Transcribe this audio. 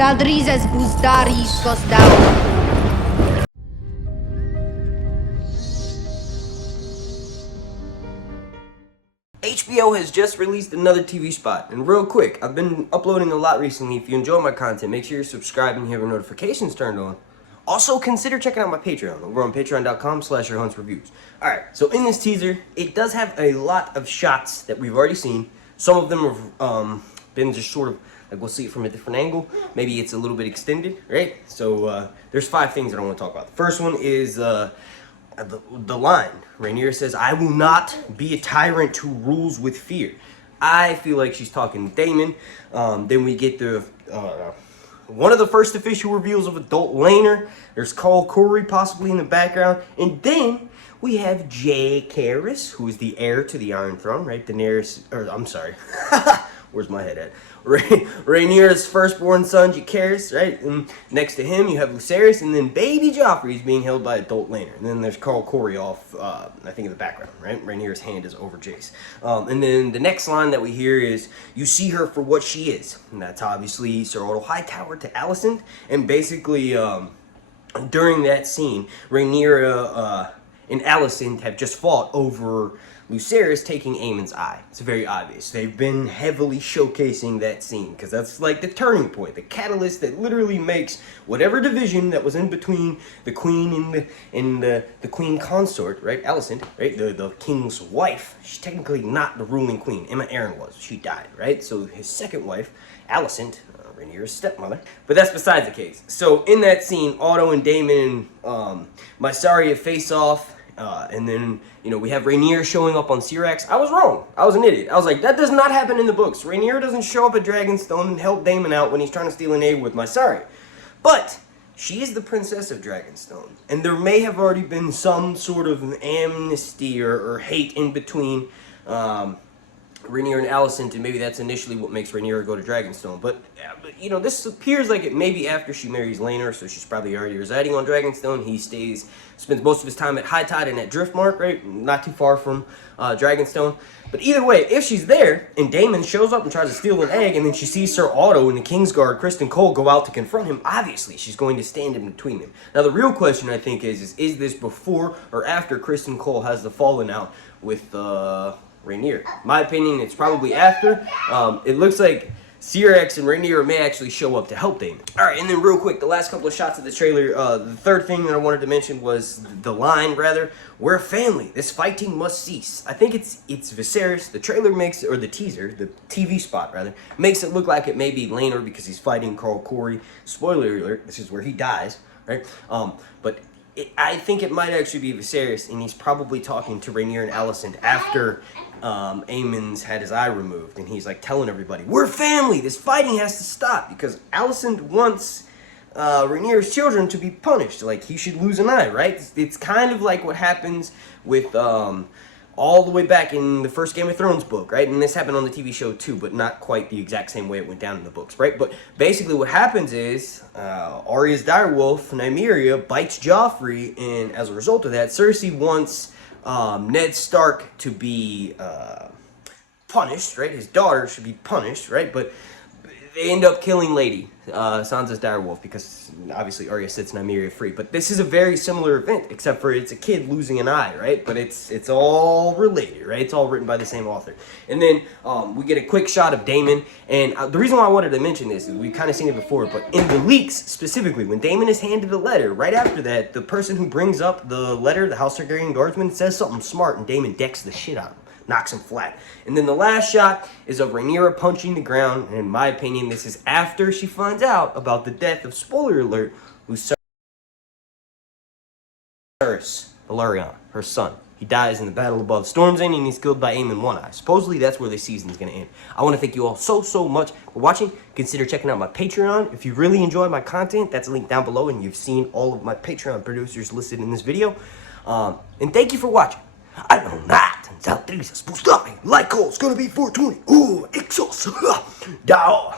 Zaldrizes buzdaris gosdau. HBO has just released another TV spot, and real quick, I've been uploading a lot recently. If you enjoy my content, make sure you're subscribed and you have your notifications turned on. Also, consider checking out my Patreon over on patreon.com/yourhuntsreviews. Alright, so in this teaser, it does have a lot of shots that we've already seen. Some of them have been just sort of, like, we'll see it from a different angle. Maybe it's a little bit extended, right? So, there's 5 things that I want to talk about. The first one is, the line. Rhaenyra says, "I will not be a tyrant who rules with fear." I feel like she's talking to Daemon. Then we get the one of the first official reveals of adult Laner. There's Call Corey possibly in the background. And then we have Jaehaerys, who is the heir to the Iron Throne, right? Daenerys, or I'm sorry. Where's my head at? Rhaenyra's firstborn son, Jaehaerys, right? And next to him, you have Viserys, and then baby Joffrey is being held by adult Laner. And then there's Call Corey off, I think, in the background, right? Rhaenyra's hand is over Jace. And then the next line that we hear is, "You see her for what she is." And that's obviously Sir Otto Hightower to Alicent. And basically, during that scene, Rhaenyra and Alicent have just fought over Viserys taking Aemon's eye. It's very obvious. They've been heavily showcasing that scene because that's like the turning point, the catalyst that literally makes whatever division that was in between the queen and the queen consort, right, Alicent, right, the king's wife. She's technically not the ruling queen. Emma Arryn was. She died, right? So his second wife, Alicent, Rhaenyra's stepmother. But that's besides the case. So in that scene, Otto and Daemon and Mysaria face off. And then, you know, we have Rhaenyra showing up on Syrax. I was wrong. I was an idiot. I was like, that does not happen in the books. Rhaenyra doesn't show up at Dragonstone and help Daemon out when he's trying to steal an egg with Mysaria. But she is the princess of Dragonstone. And there may have already been some sort of amnesty or hate in between Rhaenyra and Alicent, and maybe that's initially what makes Rhaenyra go to Dragonstone. But, you know, this appears like it may be after she marries Laenor, so she's probably already residing on Dragonstone. He spends most of his time at High Tide and at Driftmark, right? Not too far from Dragonstone. But either way, if she's there, and Daemon shows up and tries to steal an egg, and then she sees Sir Otto and the Kingsguard, Criston Cole, go out to confront him, obviously she's going to stand in between them. Now, the real question, I think, is this before or after Criston Cole has the falling out with Rhaenyra? My opinion, it's probably after. It looks like Syrax and Rhaenyra may actually show up to help Daemon. Alright, and then real quick, the last couple of shots of the trailer, the third thing that I wanted to mention was the line, rather, "We're a family. This fighting must cease." I think it's Viserys. The trailer makes, or the teaser, the TV spot, rather, makes it look like it may be Laenor because he's fighting Call Corey. Spoiler alert, this is where he dies, right? But I think it might actually be Viserys, and he's probably talking to Rhaenyra and Alicent after Aemon's had his eye removed, and he's like telling everybody, "We're family, this fighting has to stop," because Alicent wants Rhaenyra's children to be punished, like he should lose an eye, right? It's kind of like what happens with all the way back in the first Game of Thrones book, right? And this happened on the TV show too, but not quite the exact same way it went down in the books, right? But basically what happens is Arya's direwolf, Nymeria, bites Joffrey, and as a result of that, Cersei wants Ned Stark to be punished, right? His daughter should be punished, right? But they end up killing Lady, Sansa's direwolf, because obviously Arya sets Nymeria free. But this is a very similar event, except for it's a kid losing an eye, right? But it's all related, right? It's all written by the same author. And then we get a quick shot of Daemon. And the reason why I wanted to mention this is we've kind of seen it before, but in the leaks specifically, when Daemon is handed a letter, right after that, the person who brings up the letter, the House Targaryen guardsman, says something smart, and Daemon decks the shit out of him. Knocks him flat. And then the last shot is of Rhaenyra punching the ground, and in my opinion, this is after she finds out about the death of, spoiler alert, Viserys Velaryon, her son. He dies in the Battle above Storm's End, and he's killed by Aemon One Eye. Supposedly, that's where the season's going to end. I want to thank you all so much for watching. Consider checking out my Patreon. If you really enjoy my content, that's a link down below, and you've seen all of my Patreon producers listed in this video. And thank you for watching. I know not. Zaldrizes buzdaris. Like goal's gonna be 420. Ooh, Exos. Down.